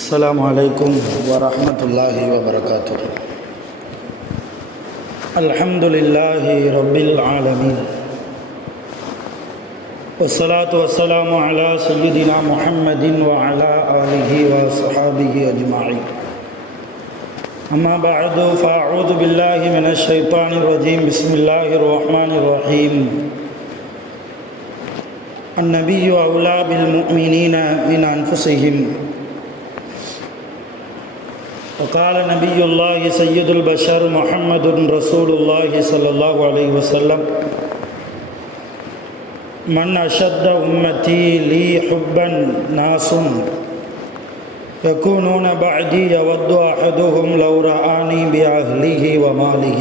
السلام عليكم ورحمة الله وبركاته. الحمد لله رب العالمين، والصلاة والسلام على سيدنا محمد وعلى آله وصحابه أجمعين. أما بعد، فأعوذ بالله من الشيطان الرجيم. بسم الله الرحمن الرحيم. النبي أولى بالمؤمنين من أنفسهم، وقال نبي الله سيد البشر محمد رسول الله صلى الله عليه وسلم: من أشد أمتي لي حبا ناس يكونون بعدي يود أحدهم لو رآني بأهله وماله.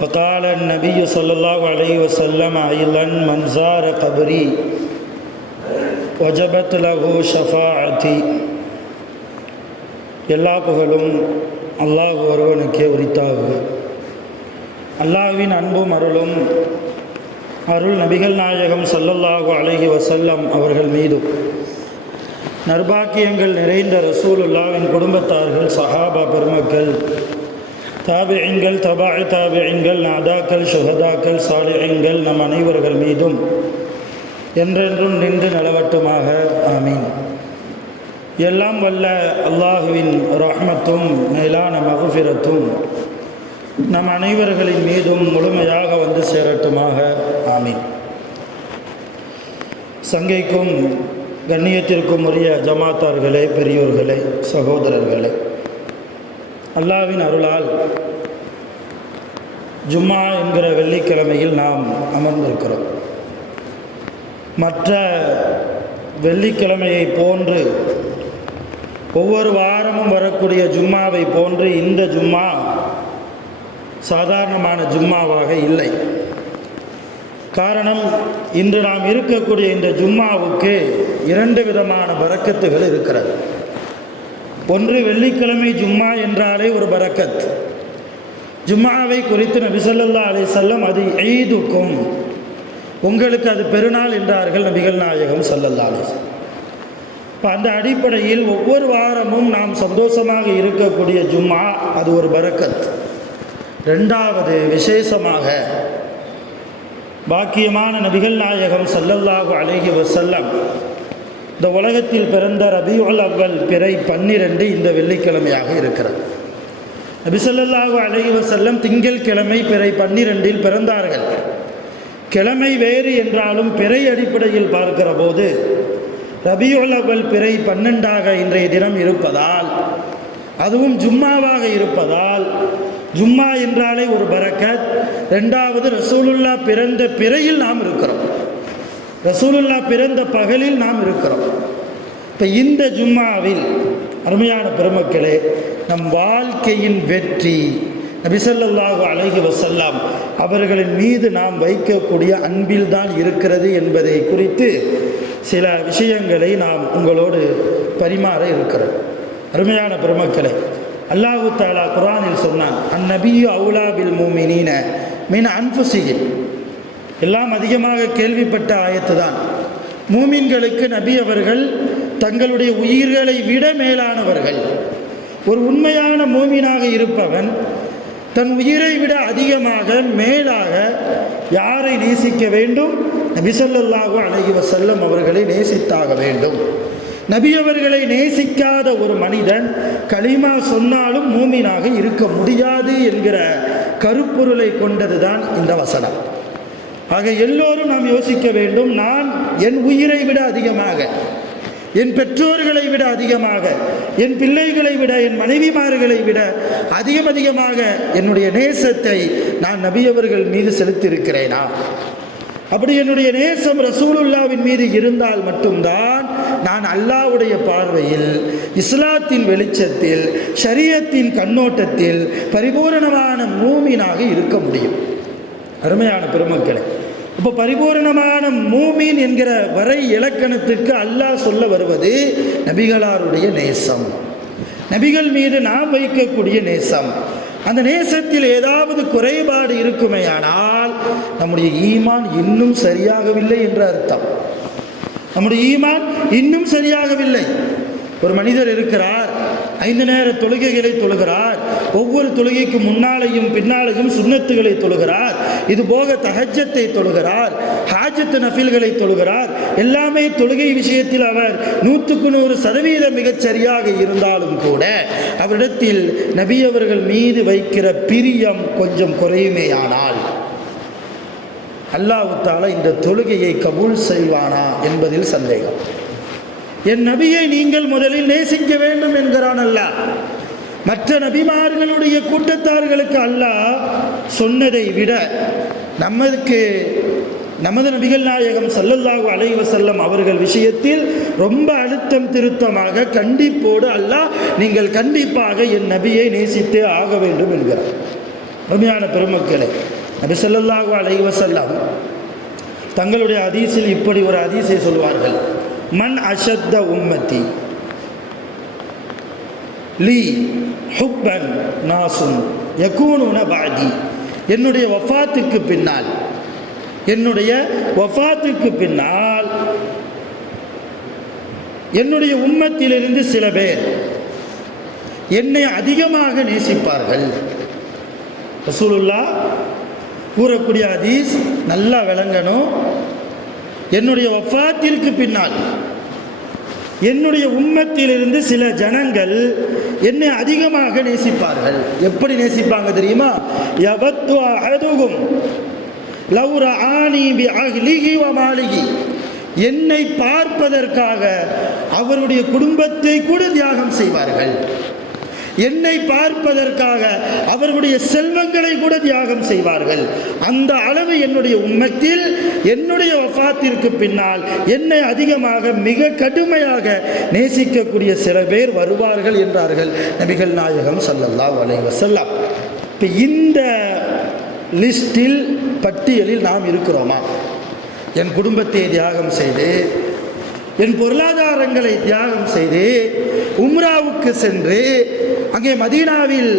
وقال النبي صلى الله عليه وسلم أيضا: من زار قبري وجبت له شفاعتي. எல்லா புகழும் அல்லாஹ் ஒருவனுக்கே உரித்தாகுக. அல்லாஹ்வின் அன்பும் அருளும் அருள் நபிகள் நாயகம் ஸல்லல்லாஹு அலைஹி வஸல்லம் அவர்கள் மீதும், நற்பாக்கியங்கள் நிறைந்த ரசூலுல்லாஹ்வின் குடும்பத்தார்கள், சஹாபா பெருமக்கள், தாபிஈன்கள், தபாஇ தாபிஈன்கள், நாதாக்கள், ஷுஹதாக்கள், சாலிஹீன்கள் நம் அனைவர்கள் மீதும் என்றென்றும் நின்று நிலவட்டுமாக. ஆமீன். எல்லாம் வல்ல அல்லாஹுவின் ரஹ்மத்தும் மேலான மக்ஃபிரத்தும் நம் அனைவர்களின் மீதும் முழுமையாக வந்து சேரட்டுமாக. ஆமீன். சங்கைக்கும் கண்ணியத்திற்கும் உரிய ஜமாத்தார்களே, பெரியோர்களே, சகோதரர்களே, அல்லாஹ்வின் அருளால் ஜும்மா என்கிற வெள்ளிக்கிழமையில் நாம் அமர்ந்திருக்கிறோம். மற்ற வெள்ளிக்கிழமையை போன்று ஒவ்வொரு வாரமும் வரக்கூடிய ஜும்மாவை போன்று இந்த ஜும்மா சாதாரணமான ஜும்மாவாக இல்லை. காரணம், இன்று நாம் இருக்கக்கூடிய இந்த ஜும்மாவுக்கு இரண்டு விதமான பரக்கத்துகள் இருக்கிறது. ஒன்று, வெள்ளிக்கிழமை ஜும்மா என்றாலே ஒரு பரக்கத். ஜும்மாவை குறித்து நபி ஸல்லல்லாஹு அலைஹி வஸல்லம் அது ஈதுக்கும், உங்களுக்கு அது பெருநாள் என்றார்கள் நபிகள் நாயகம் ஸல்லல்லாஹு அலைஹி வஸல்லம். இப்போ அந்த அடிப்படையில் ஒவ்வொரு வாரமும் நாம் சந்தோஷமாக இருக்கக்கூடிய ஜும்மா அது ஒரு பரக்கத். ரெண்டாவது, விசேஷமாக பாக்கியமான நபிகள் நாயகம் ஸல்லல்லாஹு அலைஹி வஸல்லம் இந்த உலகத்தில் பிறந்த ரபியுல் அவ்வல் பிறை 12 இந்த வெள்ளிக்கிழமையாக இருக்கிறது. நபி ஸல்லல்லாஹு அலைஹி வஸல்லம் திங்கள் கிழமை பிறை 12 பிறந்தார்கள். கிழமை வேறு என்றாலும் பிறை அடிப்படையில் பார்க்கிற போது ரபியுல் அவ்வல் பிறை 12 இன்றைய தினம் இருப்பதால், அதுவும் ஜும்மாவாக இருப்பதால், ஜும்மா என்றாலே ஒரு பரக்கத். ரெண்டாவது, ரசூலுல்லா பிறந்த பிறையில் நாம் இருக்கிறோம், ரசூலுல்லா பிறந்த பகலில் நாம் இருக்கிறோம். இப்போ இந்த ஜும்மாவில் அருமையான பெருமக்களே, நம் வாழ்க்கையின் வெற்றி நபி ஸல்லல்லாஹு அலைஹி வஸல்லம் அவர்களின் மீது நாம் வைக்கக்கூடிய அன்பில் தான் இருக்கிறது என்பதை குறித்து சில விஷயங்களை நாம் உங்களோடு பரிமாற இருக்கிறோம். அருமையான பெருமக்களே, அல்லாஹு தஆலா குர்ஆனில் சொன்னான்: அந்நபியு அவுலா பில் முஃமினீன மின் அன்ஃபுஸிஹிம். எல்லாம் அதிகமாக கேள்விப்பட்ட ஆயத்து தான். மூமின்களுக்கு நபி அவர்கள் தங்களுடைய உயிர்களை விட மேலானவர்கள். ஒரு உண்மையான மூமினாக இருப்பவன் தன் உயிரை விட அதிகமாக மேலாக யாரை நேசிக்க வேண்டும்? நபி ஸல்லல்லாஹு அலைஹி வஸல்லம் அவர்களை நேசித்தாக வேண்டும். நபி அவர்களை நேசிக்காத ஒரு மனிதன் கலிமா சொன்னாலும் மூமினாக இருக்க முடியாது என்கிற கருப்பொருளை கொண்டதுதான் இந்த வசனம். ஆக எல்லோரும் நாம் யோசிக்க வேண்டும், நான் என் உயிரை விட அதிகமாக, என் பெற்றோர்களை விட அதிகமாக, என் பிள்ளைகளை விட, என் மனைவிமார்களை விட அதிகமாக என்னுடைய நேசத்தை நான் நபியவர்கள் மீது செலுத்தியிருக்கிறேனா? அப்படி என்னுடைய நேசம் ரசூலுல்லாவின் மீது இருந்தால் மட்டும்தான் நான் அல்லாஹ்வுடைய பார்வையில் இஸ்லாத்தின் வெளிச்சத்தில் ஷரியத்தின் கண்ணோட்டத்தில் பரிபூரணமான மூமினாக இருக்க முடியும். அருமையான பெருமக்களே, இப்போ பரிபூரணமான மூமின் என்கிற வரை இலக்கணத்துக்கு அல்லாஹ் சொல்ல வருவது நபிகளாருடைய நேசம், நபிகள் மீது நாம் வைக்கக்கூடிய நேசம். அந்த நேசத்தில் ஏதாவது குறைபாடு இருக்குமேயானால் நம்முடைய ஈமான் இன்னும் சரியாகவில்லை என்ற அர்த்தம். நம்முடைய ஈமான் இன்னும் சரியாகவில்லை. ஒரு மனிதர் இருக்கிறார், 5 நேர தொழுகைகளை தொழுகிறார், ஒவ்வொரு தொழுகைக்கு முன்னாலையும் பின்னாலையும் சுன்னத்துகளை தொழுகிறார், இது போக தஹஜ்ஜத்தை தொழுகிறார், ஹாஜத் நஃபில்களை தொழுகிறார். எல்லாமே தொழுகை விஷயத்தில் அவர் 100% மிகச் சரியாக இருந்தாலும் கூட அவரிடத்தில் நபி அவர்கள் மீது வைக்கிற பிரியம் கொஞ்சம் குறையுமேயானால் அல்லாஹ் தஆலா இந்த தொழுகையை கபூல் செய்வானா என்பதில் சந்தேகம். என் நபியை நீங்கள் முதலில் நேசிக்க வேண்டும் என்கிறான் அல்லாஹ். மற்ற நபிமார்களுடைய கூட்டத்தார்களுக்கு அல்லாஹ் சொன்னதை விட நமது நபிகள் நாயகம் ஸல்லல்லாஹு அலைஹி வஸல்லம் அவர்கள் விஷயத்தில் ரொம்ப அழுத்தம் திருத்தமாக கண்டிப்போடு அல்லாஹ் நீங்கள் கண்டிப்பாக என் நபியை நேசித்தே ஆக வேண்டும் என்கிறார். அருமையான பெருமக்களே, நபி ஸல்லல்லாஹு அலைஹி வஸல்லம் தங்களுடைய ஹதீஸில் இப்படி ஒரு ஹதீஸை சொல்வார்கள். மன் அஷத்த உம்மத்தி லீ ஹுப்பன் நாசுன் யகூனுன பாதி. என்னுடைய வஃபாத்துக்கு பின்னால் என்னுடைய உம்மத்திலிருந்து சில பேர் என்னை அதிகமாக நேசிப்பார்கள். ரசூலுல்லாஹ் கூறக்கூடிய ஹதீஸ் நல்லா விளங்கணும். என்னுடைய வஃபாத்திற்கு பின்னால் என்னுடைய உம்மத்திலிருந்து சில ஜனங்கள் என்னை அதிகமாக நேசிப்பார்கள். எப்படி நேசிப்பாங்க தெரியுமா? யவத்து அஹதுகும் லவ் ரஆனி பி அஹ்லிஹி வ மாலிஹி. என்னை பார்ப்பதற்காக அவருடைய குடும்பத்தை கூட தியாகம் செய்வார்கள். என்னை பார்ப்பதற்காக அவர்களுடைய செல்வங்களை கூட தியாகம் செய்வார்கள். அந்த அளவு என்னுடைய உம்மத்தில் என்னுடைய வஃபாத்திற்கு பின்னால் என்னை அதிகமாக மிக கடுமையாக நேசிக்கக்கூடிய சில பேர் வருவார்கள் என்றார்கள் நபிகள் நாயகம் ஸல்லல்லாஹு அலைஹி வஸல்லம். இப்போ இந்த லிஸ்டில் பட்டியலில் நாம் இருக்கிறோமா? என் குடும்பத்தை தியாகம் செய்து, என் பொருளாதாரங்களை தியாகம் செய்து, உம்ராவுக்கு சென்று அங்கே மதீனாவில்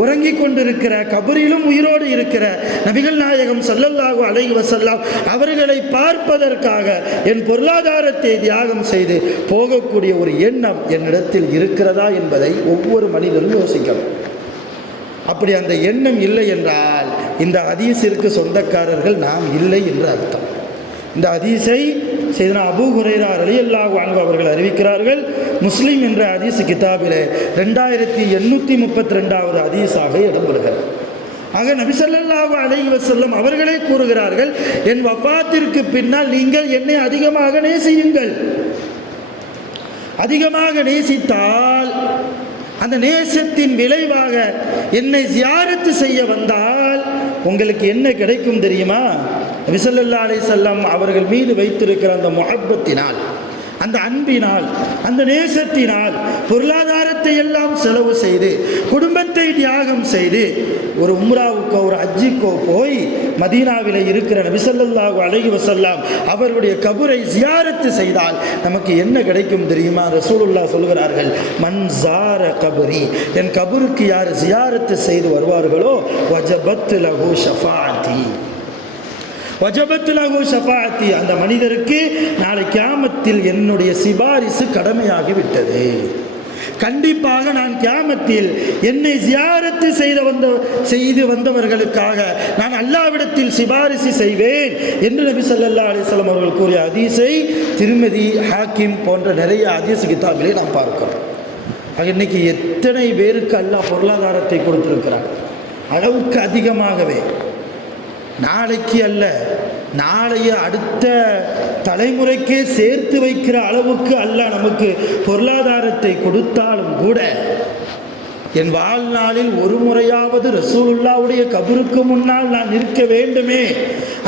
உறங்கிக் கொண்டிருக்கிற கபரிலும் உயிரோடு இருக்கிற நபிகள் நாயகம் ஸல்லல்லாஹு அலைஹி வஸல்லம் அவர்களை பார்ப்பதற்காக என் பொருளாதாரத்தை தியாகம் செய்து போகக்கூடிய ஒரு எண்ணம் என்னிடத்தில் இருக்கிறதா என்பதை ஒவ்வொரு மனிதரும் யோசிக்கணும். அப்படி அந்த எண்ணம் இல்லை என்றால் இந்த ஹதீஸிற்கு சொந்தக்காரர்கள் நாம் இல்லை என்று அர்த்தம். இந்த ஹதீஸை சையதுனா அபூ ஹுரைரா ரலியல்லாஹு அன்ஹு அவர்கள் அறிவிக்கிறார்கள். முஸ்லிம் என்ற ஹதீஸ் கிதாபிலே 2832வது ஹதீஸாக இடம்பெறுகிறது. ஆக நபி ஸல்லல்லாஹு அலைஹி வஸல்லம் அவர்களே கூறுகிறார்கள், என் வஃபாத்திற்கு பின்னால் நீங்கள் என்னை அதிகமாக நேசியுங்கள். அதிகமாக நேசித்தால் அந்த நேசத்தின் விளைவாக என்னை ஜியாரத்து செய்ய வந்தால் உங்களுக்கு என்ன கிடைக்கும் தெரியுமா? நபி ஸல்லல்லாஹு அலைஹி வஸல்லம் அவர்கள் மீது வைத்திருக்கிற அந்த முஹப்பத்தினால், அந்த அன்பினால், அந்த நேசத்தினால் பொருளாதாரத்தை எல்லாம் செலவு செய்து, குடும்பத்தை தியாகம் செய்து ஒரு உம்ராவுக்கோ ஒரு ஹஜ்ஜிக்கோ போய் மதீனாவில் இருக்கிற நபி ஸல்லல்லாஹு அலைஹி வஸல்லம் அவர்களுடைய கபரை ஜியாரத்து செய்தால் நமக்கு என்ன கிடைக்கும் தெரியுமா? ரசூலுல்லாஹ் சொல்கிறார்கள், மன் ஸார கபரி, என் கபருக்கு யார் ஜியாரத்து செய்து வருவார்களோ வஜபத் லஹு ஷஃபாஅத்தி, வஜபத் லஹு ஷஃபாஅத்தி, அந்த மனிதருக்கு நாளை கியாமத்தில் என்னுடைய சிபாரிசு கடமையாகிவிட்டது. கண்டிப்பாக நான் கியாமத்தில் என்னை ஜியாரத்து செய்து வந்தவர்களுக்காக நான் அல்லாஹ்விடத்தில் சிபாரிசு செய்வேன் என்று நபி ஸல்லல்லாஹு அலைஹி வஸல்லம் அவர்கள் கூறிய ஹதீஸை திர்மிதி, ஹாக்கிம் போன்ற நிறைய ஹதீஸ் கிதாபிலே நாம் பார்க்கிறோம். இன்னைக்கு எத்தனை பேருக்கு அல்லாஹ் பொருளாதாரத்தை கொடுத்திருக்கிறார்? அளவுக்கு அதிகமாகவே. நாளைக்கு அல்ல, நாளைய அடுத்த தலைமுறைக்கே சேர்த்து வைக்கிற அளவுக்கு அல்லாஹ் நமக்கு பொருளாதாரத்தை கொடுத்தாலும் கூட என் வாழ்நாளில் ஒரு முறையாவது ரசூலுல்லாவுடைய கபருக்கு முன்னால் நான் நிற்க வேண்டுமே,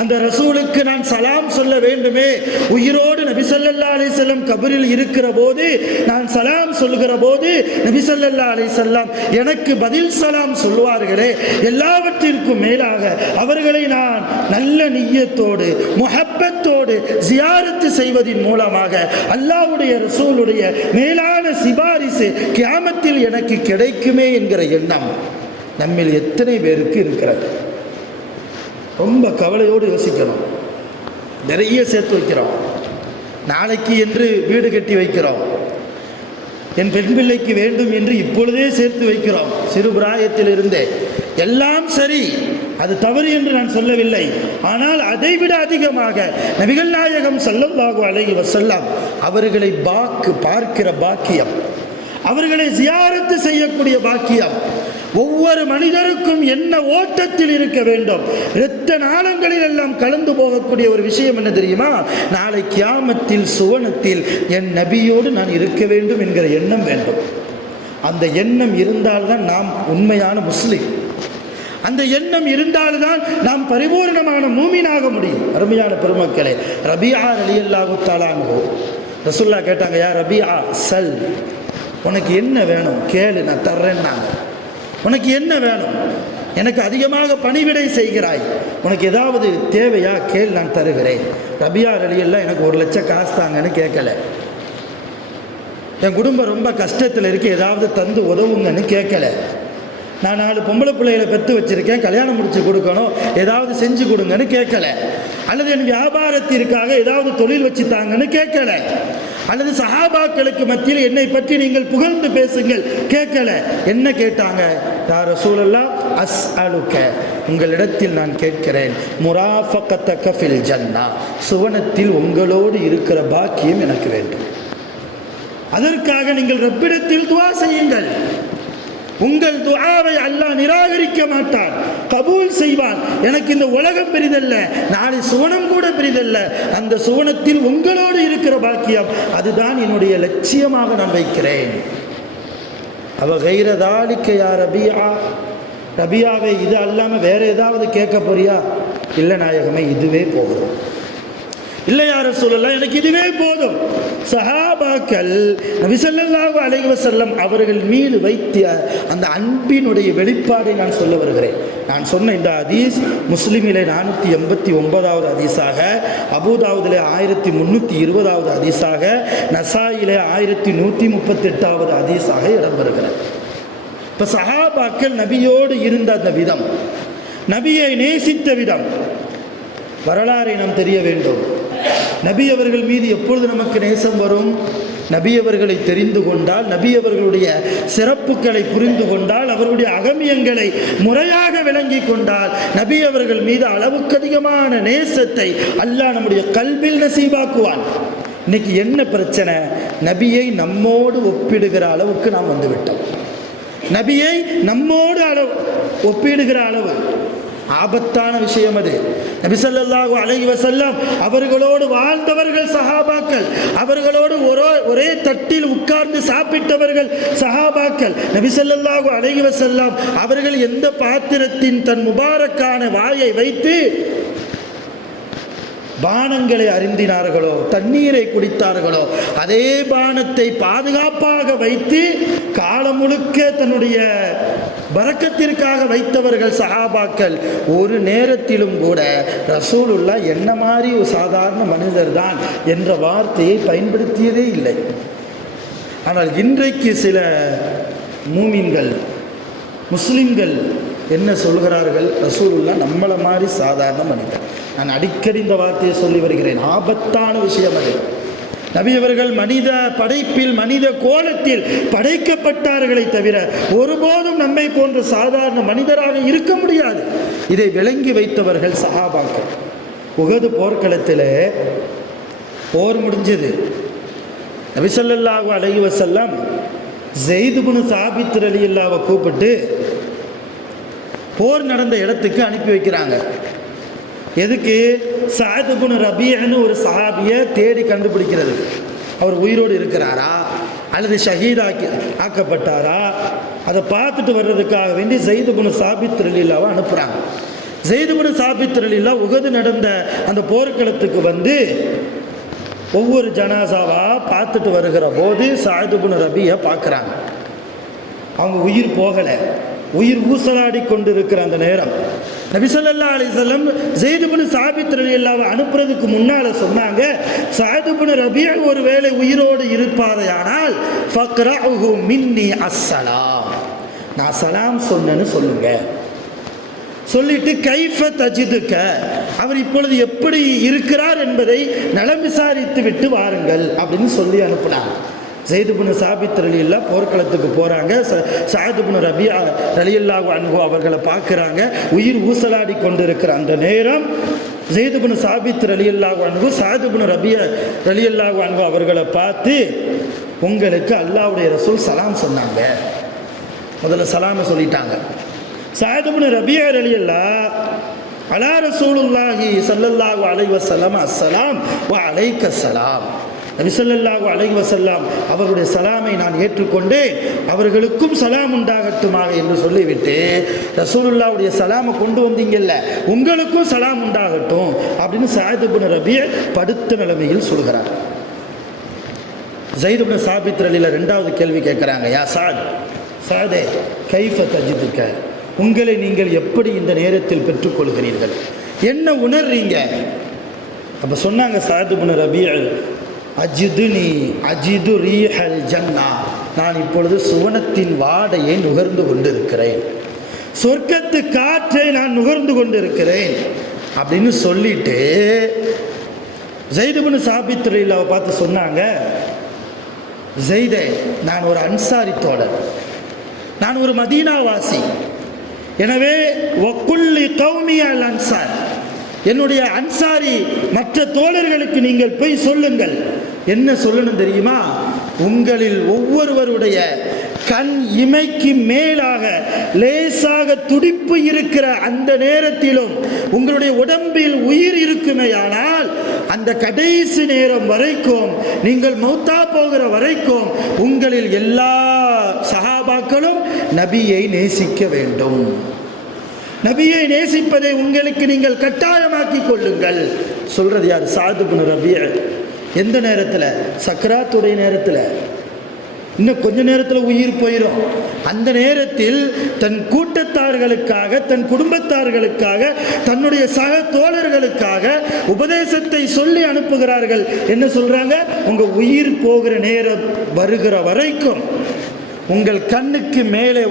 அந்த ரசூலுக்கு நான் சலாம் சொல்ல வேண்டுமே, உயிரோடு நபி ஸல்லல்லாஹு அலைஹி வஸல்லம் கபரில் இருக்கிற போது நான் சலாம் சொல்லுகிற போது நபி ஸல்லல்லாஹு அலைஹி வஸல்லம் எனக்கு பதில் சலாம் சொல்வார்களே, எல்லாவற்றிற்கும் மேலாக அவர்களை நான் நல்ல நிய்யத்தோடு முஹப்பத்தோடு ஜியாரத்து செய்வதின் மூலமாக அல்லாஹ்வுடைய ரசூலுடைய மேலான சிபாரிசு கியாமத்தில் எனக்கு கிடைக்குமே என்கிற எண்ணம் நம்மில் எத்தனை பேருக்கு இருக்கிறது? ரொம்ப கவலையோடு யோசிக்கணும். நிறைய சேர்த்து வைக்கிறோம், நாளைக்கு என்று வீடு கட்டி வைக்கிறோம், என் பெண் பிள்ளைக்கு வேண்டும் என்று இப்பொழுதே சேர்த்து வைக்கிறோம். சிறு பிராயத்திலிருந்தே எல்லாம் சரி, அது தவறு என்று நான் சொல்லவில்லை. ஆனால் அதைவிட அதிகமாக நபிகள் நாயகம் ஸல்லல்லாஹு அலைஹி வஸல்லம் அவர்களை பார்க்கிற பாக்கியம், அவர்களை ஜியாரத்து செய்யக்கூடிய பாக்கியம் ஒவ்வொரு மனிதருக்கும் என்ன ஓட்டத்தில் இருக்க வேண்டும். இரத்த நாளங்களில் எல்லாம் கலந்து போகக்கூடிய ஒரு விஷயம் என்ன தெரியுமா? நாளை கியாமத்தில் சுவனத்தில் என் நபியோடு நான் இருக்க வேண்டும் என்கிற எண்ணம் வேண்டும். அந்த எண்ணம் இருந்தால்தான் நாம் உண்மையான முஸ்லிம். அந்த எண்ணம் இருந்தால்தான் நாம் பரிபூர்ணமான மூமினாக முடியும். அருமையான பெருமக்களே, ரபியா ரலியல்லாஹு தஆலா அன்ஹு ரசூலுல்லாஹ் கேட்டாங்க, யா ரபியா சல், உனக்கு என்ன வேணும் கேளு, நான் தர்றேன்னாங்க. உனக்கு என்ன வேணும்? எனக்கு அதிகமாக பணிவிடை செய்கிறாய், உனக்கு ஏதாவது தேவையா கேள், நான் தருகிறேன். ரபியா ரலியல்லாஹு எனக்கு 1 லட்சம் காசு தாங்கன்னு கேட்கல. என் குடும்பம் ரொம்ப கஷ்டத்தில் இருக்கு, ஏதாவது தந்து உதவுங்கன்னு கேட்கல. நான் 4 பொம்பளை பிள்ளைகளை பெற்று வச்சிருக்கேன், கல்யாணம் முடிச்சு கொடுக்கணும், ஏதாவது செஞ்சு கொடுங்கன்னு கேட்கல. அல்லது என் வியாபாரத்திற்காக ஏதாவது தொழில் வச்சு தாங்கன்னு கேட்கல. அல்லது சஹாபாக்களுக்கு மத்தியில் என்னை பற்றி நீங்கள் புகழ்ந்து பேசுங்கள் கேட்கல. என்ன கேட்டாங்க? யா ரசூலல்லாஹ் அஸ்அலுக, உங்களிடத்தில் நான் கேட்கிறேன், முராஃபகத்தக ஃபில் ஜன்னா, சுவனத்தில் உங்களோடு இருக்கிற பாக்கியம் எனக்கு வேண்டும். அதற்காக நீங்கள் ரப்பிடத்தில் துஆ செய்யுங்கள். உங்கள் துஆவை அல்லாஹ் நிராகரிக்க மாட்டான், கபூல் செய்வான். எனக்கு இந்த உலகம் பெரிதல்ல, நாளை சுவனம் கூட பெரிதல்ல, அந்த சுவனத்தில் உங்களோடு இருக்கிற பாக்கியம், அதுதான் என்னுடைய லட்சியமாக நான் வைக்கிறேன். அவ கைரதாலிக்க யா ரபியா, ரபியாவே இது அல்லாமல் வேற ஏதாவது கேட்க போறியா? இல்லை நாயகமே, இதுவே போதும். இல்லை யா ரசூலல்லாஹ், எனக்கு இதுவே போதும். சஹாபாக்கள் நபி ஸல்லல்லாஹு அலைஹி வஸல்லம் அவர்கள் மீது வைத்த அந்த அன்பினுடைய வெளிப்பாடை நான் சொல்ல வருகிறேன். நான் சொன்ன இந்த ஹதீஸ் முஸ்லிமிலே 489வது ஹதீஸாக, அபூதாவுதிலே 1320வது ஹதீஸாக, நசாயிலே 1138வது ஹதீஸாக இடம்பெறுகிறது. இப்போ சஹாபாக்கள் நபியோடு இருந்த அந்த விதம், நபியை நேசித்த விதம், வரலாறை நாம் தெரிய வேண்டும். நபி அவர்கள் மீது எப்பொழுது நமக்கு நேசம் வரும்? நபி அவர்களை தெரிந்து கொண்டால், நபி அவர்களுடைய சிறப்புகளை புரிந்து கொண்டால், அவருடைய அகமியங்களை முறையாக விளங்கி கொண்டால், நபி அவர்கள் மீது அளவுக்கு அதிகமான நேசத்தை அல்லாஹ் நம்முடைய கல்பில் நசீபாக்குவான். இன்னைக்கு என்ன பிரச்சனை? நபியை நம்மோடு ஒப்பிடுகிற அளவுக்கு நாம் வந்துவிட்டோம். நபியை நம்மோடு ஒப்பிடுகிற அளவு ஆபத்தான விஷயம் அது. நபி ஸல்லல்லாஹு அலைஹி வஸல்லம் அவர்களோடு வாழ்ந்தவர்கள் சஹாபாக்கள், அவர்களோடு ஒரே தட்டில் உட்கார்ந்து சாப்பிட்டவர்கள் சஹாபாக்கள். நபி ஸல்லல்லாஹு அலைஹி வஸல்லம் அவர்கள் எந்த பாத்திரத்தின் தன் முபாரக்கான வாயை வைத்து பானங்களை அருந்தினார்களோ, தண்ணீரை குடித்தார்களோ, அதே பானத்தை பாதுகாப்பாக வைத்து காலம் முழுக்க தன்னுடைய பரக்கத்திற்காக வைத்தவர்கள் சஹாபாக்கள். ஒரு நேரத்திலும் கூட ரசூலுல்லாஹ் என்ன மாதிரி ஒரு சாதாரண மனிதர் தான் என்ற வார்த்தையை பயன்படுத்தியதே இல்லை. ஆனால் இன்றைக்கு சில மூமின்கள், முஸ்லிம்கள் என்ன சொல்கிறார்கள்? ரசூலுல்லாஹ் நம்மளை மாதிரி சாதாரண மனிதர். நான் அடிக்கடி இந்த வார்த்தையை சொல்லி வருகிறேன், ஆபத்தான விஷயம் அது. நபி அவர்கள் மனித படைப்பில், மனித கோலத்தில் படைக்கப்பட்டார்களே தவிர ஒருபோதும் நம்மை போன்ற சாதாரண மனிதராக இருக்க முடியாது. இதை விளங்கி வைத்தவர்கள் சஹாபாக்கள். உஹது போர்க்களத்தில் போர் முடிஞ்சது. நபி ஸல்லல்லாஹு அலைஹி வஸல்லம் ஸைத் இப்னு சாபித் ரலியல்லாஹு கூப்பிட்டு போர் நடந்த இடத்துக்கு அனுப்பி வைக்கிறாங்க. எதுக்கு? சஅத் இப்னு ரபீஅன்னு ஒரு சஹாபியை தேடி கண்டுபிடிக்கிறது. அவர் உயிரோடு இருக்கிறாரா அல்லது ஷஹீதாக்கி ஆக்கப்பட்டாரா, அதை பார்த்துட்டு வர்றதுக்காக வேண்டி ஸைத் இப்னு சாபித் ரலியல்லாஹு அனுப்புகிறாங்க. ஸெய்த் இப்னு சாபித் ரலியல்லாஹு உஹது நடந்த அந்த போர்க்களத்துக்கு வந்து ஒவ்வொரு ஜனாசாவாக பார்த்துட்டு வருகிற போது சஅத் இப்னு ரபியா பார்க்குறாங்க. அவங்க உயிர் போகலை, உயிர் ஊசலாடி கொண்டு இருக்கிற அந்த நேரம் நபி ஸல்லல்லாஹு அலைஹி வஸல்லம் ஸெய்த் இப்னு சாபித் ரலியல்லாஹு அனுப்புறதுக்கு முன்னால் சொன்னாங்க, சஅத் இப்னு ரபியா ஒரு வேளை உயிரோடு இருப்பாரையானால் ஃபக்ரஉஹு மின்னி அஸ்ஸலாம், நான் சலாம் சொன்னேன்னு சொல்லுங்க. சொல்லிட்டு கைஃப தஜிதுக்க, அவர் இப்பொழுது எப்படி இருக்கிறார் என்பதை நலம் விசாரித்து விட்டு வாருங்கள் அப்படின்னு சொல்லி அனுப்புனாங்க. ஸெய்த் இப்னு சாபித் ரலியல்லாஹு போர்க்களத்துக்கு போகிறாங்க. சஅத் இப்னு ரபியா ரலியல்லாஹு அன்ஹு அவர்களை பார்க்குறாங்க. உயிர் ஊசலாடி கொண்டிருக்கிற அந்த நேரம் ஸெய்த் இப்னு சாபித் ரலியல்லாஹு அன்ஹு சஅத் இப்னு ரபியா ரலியல்லாஹு அன்ஹு அவர்களை பார்த்து, உங்களுக்கு அல்லாஹ்வுடைய ரசூல் சலாம் சொன்னாங்க. முதல்ல சலாமை சொல்லிட்டாங்க. சஅத் இப்னு ரபியா ரலியல்லாஹு அலா ரசூலுல்லாஹி ஸல்லல்லாஹு அலைஹி வஸல்லம் அஸ்ஸலாம் வ அலைக்கஸ்ஸலாம், நபி ஸல்லல்லாஹு அலைஹி வஸல்லம் அவருடைய சலாமை நான் ஏற்றுக்கொண்டேன், அவர்களுக்கும் சலாம் உண்டாகட்டுமாக என்று சொல்லிவிட்டு, ரசூலுல்லாஹ்வுடைய சலாமை கொண்டு வந்தீங்கல்ல, உங்களுக்கும் சலாம் உண்டாகட்டும் அப்படின்னு சஅத் இப்னு ரபியா படுத்த நிலைமையில் சொல்கிறார். ஸெய்த் இப்னு சாபித் ரலியல்லாஹு ரெண்டாவது கேள்வி கேட்குறாங்க, யா சஅத், சஅதே கைஃப தஜிதுக்க, உங்களை நீங்கள் எப்படி இந்த நேரத்தில் பெற்றுக்கொள்கிறீர்கள், என்ன உணர்றீங்க? அப்போ சொன்னாங்க சஅத் இப்னு ரபியா, அஜிதுனி அஜிது ரீஹல் ஜன்னா, நான் இப்பொழுது சுவனத்தின் வாடையை நுகர்ந்து கொண்டிருக்கிறேன், சொர்க்கத்து காற்றை நான் நுகர்ந்து கொண்டிருக்கிறேன் அப்படின்னு சொல்லிட்டு ஸெய்த் இப்னு சாபித் ரலியல்லாஹு பார்த்து சொன்னாங்க, ஸெய்தே, நான் ஒரு அன்சாரி தோழர், நான் ஒரு மதீனாவாசி, எனவே வக்குல்லி கௌமி அல் அன்சார், என்னுடைய அன்சாரி மற்ற தோழர்களுக்கு நீங்கள் போய் சொல்லுங்கள். என்ன சொல்லணும் தெரியுமா? உங்களில் ஒவ்வொருவருடைய கண் இமைக்கு மேலாக லேசாக துடிப்பு இருக்கிற அந்த நேரத்திலும் உங்களுடைய உடம்பில் உயிர் இருக்குமேயானால் அந்த கடைசி நேரம் வரைக்கும், நீங்கள் மௌத்தா போகிற வரைக்கும் உங்களில் எல்லா சஹாபாக்களும் நபியை நேசிக்க வேண்டும். நபியை நேசிப்பதை உங்களுக்கு நீங்கள் கட்டாயமாக்கி கொள்ளுங்கள். சொல்றது யார்? சஅத் இப்னு ரபியா. எந்த நேரத்தில்? சக்ராத்துடைய நேரத்தில். இன்னும் கொஞ்ச நேரத்தில் உயிர் போயிடும். அந்த நேரத்தில் தன் கூட்டத்தார்களுக்காக, தன் குடும்பத்தார்களுக்காக, தன்னுடைய சக தோழர்களுக்காக உபதேசத்தை சொல்லி அனுப்புகிறார்கள். என்ன சொல்றாங்க? உங்க உயிர் போகிற நேரம் வருகிற வரைக்கும், உங்கள் கண்ணுக்கு மேலே